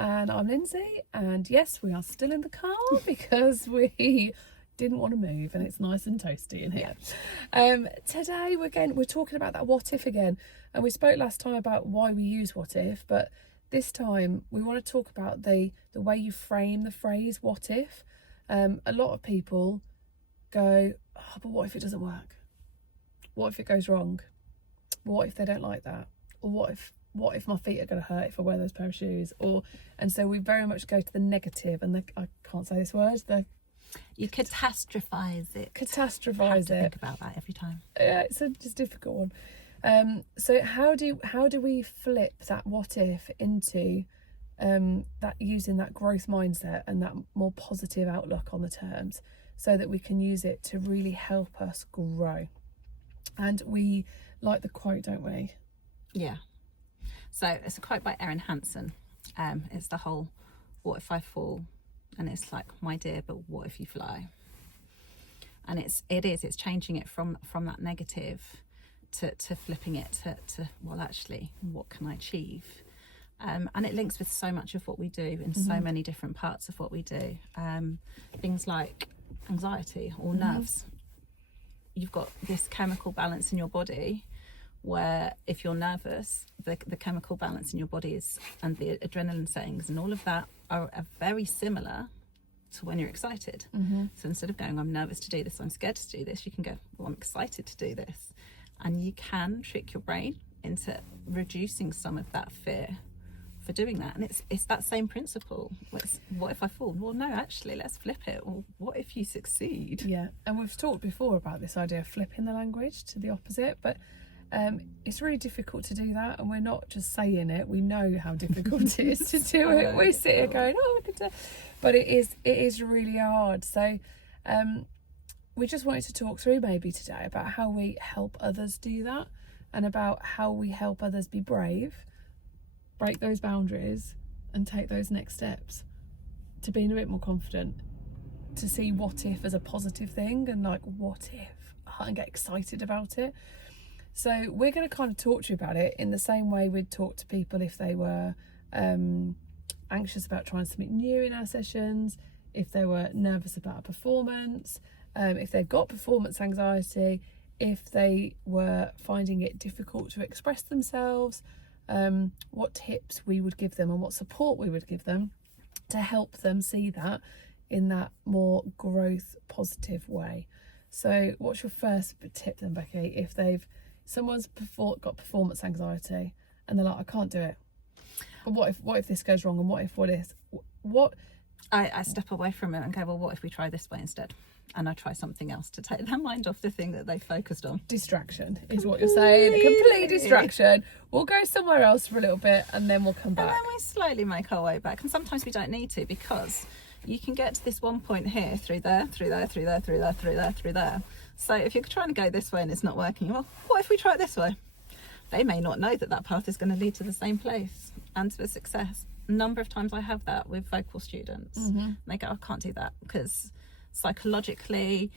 And I'm Lindsay, and yes, we are still in the car because we didn't want to move, and it's nice and toasty in here. Today we're talking about that what if again, and we spoke last time about why we use what if, but this time we want to talk about the way you frame the phrase what if. A lot of people go, oh, but what if it doesn't work? What if it goes wrong? What if they don't like that? Or what if my feet are going to hurt if I wear those pair of shoes? And so we very much go to the negative, and I can't say this word. You catastrophize it. Catastrophize I have it. to think about that every time. Yeah, it's a difficult one. So how do we flip that what if into that, using that growth mindset and that more positive outlook on the terms, so that we can use it to really help us grow? And we like the quote, don't we? Yeah. So it's a quote by Erin Hansen. It's the whole what if I fall, and it's like, my dear, but what if you fly? And it's changing it from that negative to flipping it to well, actually, what can I achieve? And it links with so much of what we do in so many different parts of what we do. Things like anxiety or nerves. You've got this chemical balance in your body where if you're nervous, the chemical balance in your body is, and the adrenaline settings and all of that are very similar to when you're excited. So instead of going, I'm nervous to do this, I'm scared to do this, you can go, well, I'm excited to do this. And you can trick your brain into reducing some of that fear for doing that. And it's that same principle. What if I fall? Well, no, actually, let's flip it. Well, what if you succeed? Yeah, and we've talked before about this idea of flipping the language to the opposite, but it's really difficult to do that, and we're not just saying it, we know how difficult it is to do it. We sit here going, oh, we could do, but it is really hard. So we just wanted to talk through maybe today about how we help others do that, and about how we help others be brave, break those boundaries, and take those next steps to being a bit more confident, to see what if as a positive thing, and like, what if, and get excited about it. So we're going to kind of talk to you about it in the same way we'd talk to people if they were anxious about trying something new in our sessions, if they were nervous about a performance, if they've got performance anxiety, if they were finding it difficult to express themselves, what tips we would give them and what support we would give them to help them see that in that more growth positive way. So what's your first tip then, Becky, if someone's got performance anxiety and they're like, I can't do it, but what if this goes wrong, and what I step away from it and go, well, what if we try this way instead? And I try something else to take their mind off the thing that they focused on. Distraction is what you're saying. Complete distraction. We'll go somewhere else for a little bit, and then we'll come back. And then we slowly make our way back. And sometimes we don't need to, because you can get to this one point here, through there, through there, through there, through there, through there, through there. So if you're trying to go this way and it's not working, well, what if we try it this way? They may not know that path is going to lead to the same place and to a success. A number of times I have that with vocal students. They go, I can't do that because psychologically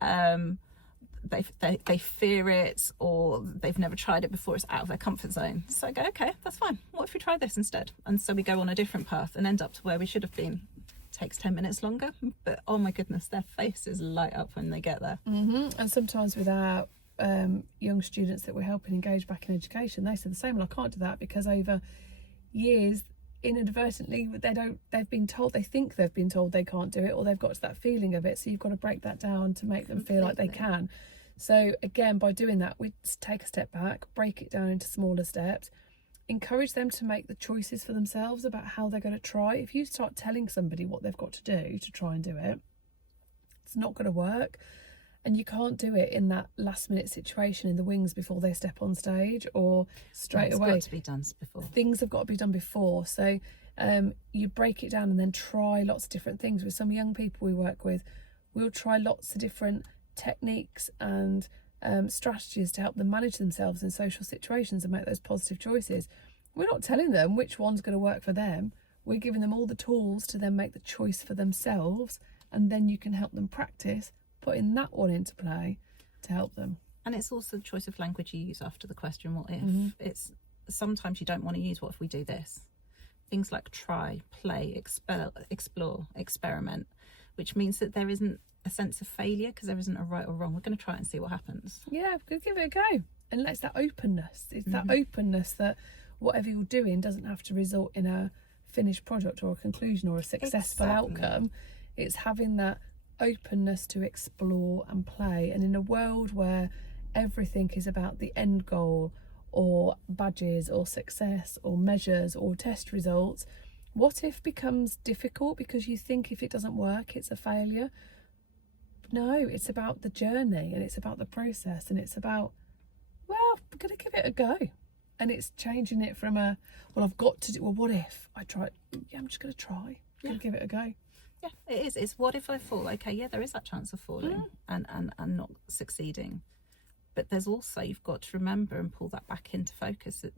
they fear it, or they've never tried it before, it's out of their comfort zone. So I go, okay, that's fine. What if we try this instead? And so we go on a different path and end up to where we should have been. Takes 10 minutes longer, but oh my goodness, their faces light up when they get there. And sometimes with our young students that we're helping engage back in education, they say the same. Well, I can't do that because over years, inadvertently, they think they've been told they can't do it, or they've got to that feeling of it. So you've got to break that down to make them feel like they can. So again, by doing that, we take a step back, break it down into smaller steps, encourage them to make the choices for themselves about how they're going to try. If you start telling somebody what they've got to do to try and do it, it's not going to work. And you can't do it in that last minute situation in the wings before they step on stage, or straight away. It's got to be done before. Things have got to be done before. So you break it down and then try lots of different things. With some young people we work with, we'll try lots of different techniques and strategies to help them manage themselves in social situations and make those positive choices. We're not telling them which one's going to work for them. We're giving them all the tools to then make the choice for themselves, and then you can help them practice putting that one into play to help them. And it's also the choice of language you use after the question, what if. It's sometimes you don't want to use what if we do this, things like try, play, explore, experiment, which means that there isn't a sense of failure because there isn't a right or wrong. We're going to try it and see what happens. Yeah, we'll give it a go. And it's that openness. It's that openness that whatever you're doing doesn't have to result in a finished product or a conclusion or a successful outcome. It's having that openness to explore and play. And in a world where everything is about the end goal or badges or success or measures or test results, what if becomes difficult because you think if it doesn't work it's a failure. No, it's about the journey and it's about the process and it's about, well, we're going to give it a go. And it's changing it from a, well, I've got to do, well, what if I try? Yeah, I'm just going to try. I'm going to give it a go. Yeah, it is. It's what if I fall? Okay, yeah, there is that chance of falling and not succeeding. But there's also, you've got to remember and pull that back into focus that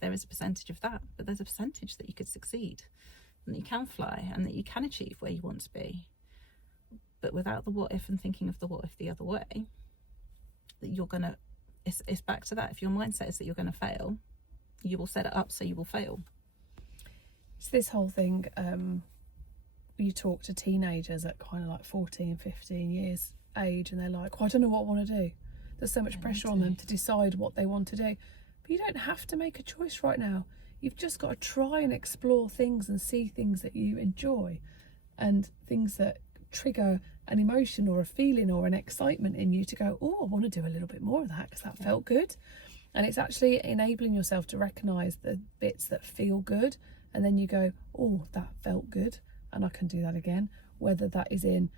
there is a percentage of that, but there's a percentage that you could succeed and that you can fly and that you can achieve where you want to be. But without the what if and thinking of the what if the other way, that you're going to, it's back to that. If your mindset is that you're going to fail, you will set it up so you will fail. It's this whole thing, you talk to teenagers at kind of like 14, 15 years age and they're like, well, I don't know what I want to do. There's so much pressure on them to decide what they want to do. But you don't have to make a choice right now. You've just got to try and explore things and see things that you enjoy and things that trigger an emotion or a feeling or an excitement in you to go, oh, I want to do a little bit more of that because that felt good. And it's actually enabling yourself to recognise the bits that feel good. And then you go, oh, that felt good and I can do that again. Whether that is in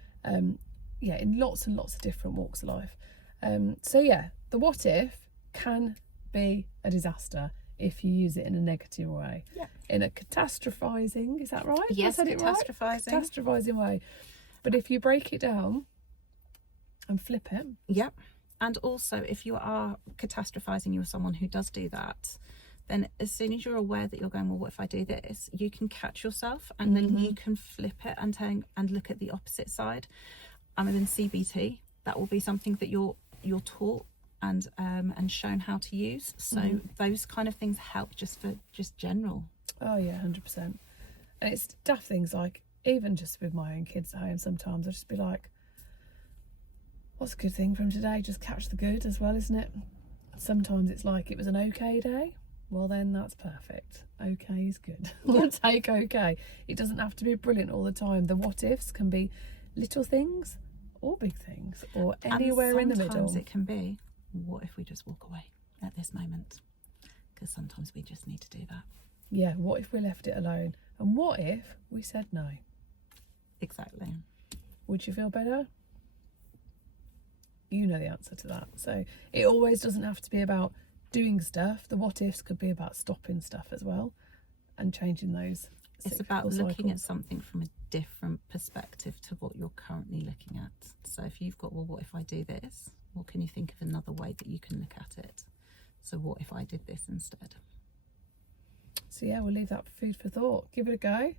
lots and lots of different walks of life. The what if can be a disaster if you use it in a negative way. Yeah. In a catastrophizing, is that right? Yes, catastrophizing. Right? Catastrophizing way. But if you break it down and flip it. Yep. And also, if you are catastrophizing, you're someone who does do that, then as soon as you're aware that you're going, well, what if I do this? You can catch yourself and then you can flip it and look at the opposite side. And within CBT, that will be something that you're taught and shown how to use. So those kind of things help just general. Oh yeah, 100%. And it's daft things like, even just with my own kids at home, sometimes I'll just be like, what's a good thing from today? Just catch the good as well, isn't it? Sometimes it's like, it was an okay day. Well, then that's perfect. Okay is good. We'll take okay. It doesn't have to be brilliant all the time. The what ifs can be little things or big things or anywhere in the middle. Sometimes it can be, what if we just walk away at this moment? Because sometimes we just need to do that. Yeah, what if we left it alone? And what if we said no? Exactly. Would you feel better? You know the answer to that. So it always doesn't have to be about doing stuff. The what ifs could be about stopping stuff as well and changing those. It's about looking at something from a different perspective to what you're currently looking at. So if you've got, well, what if I do this? Well, can you think of another way that you can look at it? So what if I did this instead? So yeah, we'll leave that for food for thought. Give it a go.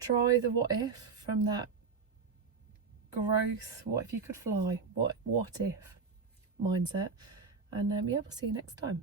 Try the what if from that growth, what if you could fly, what if mindset. And we'll see you next time.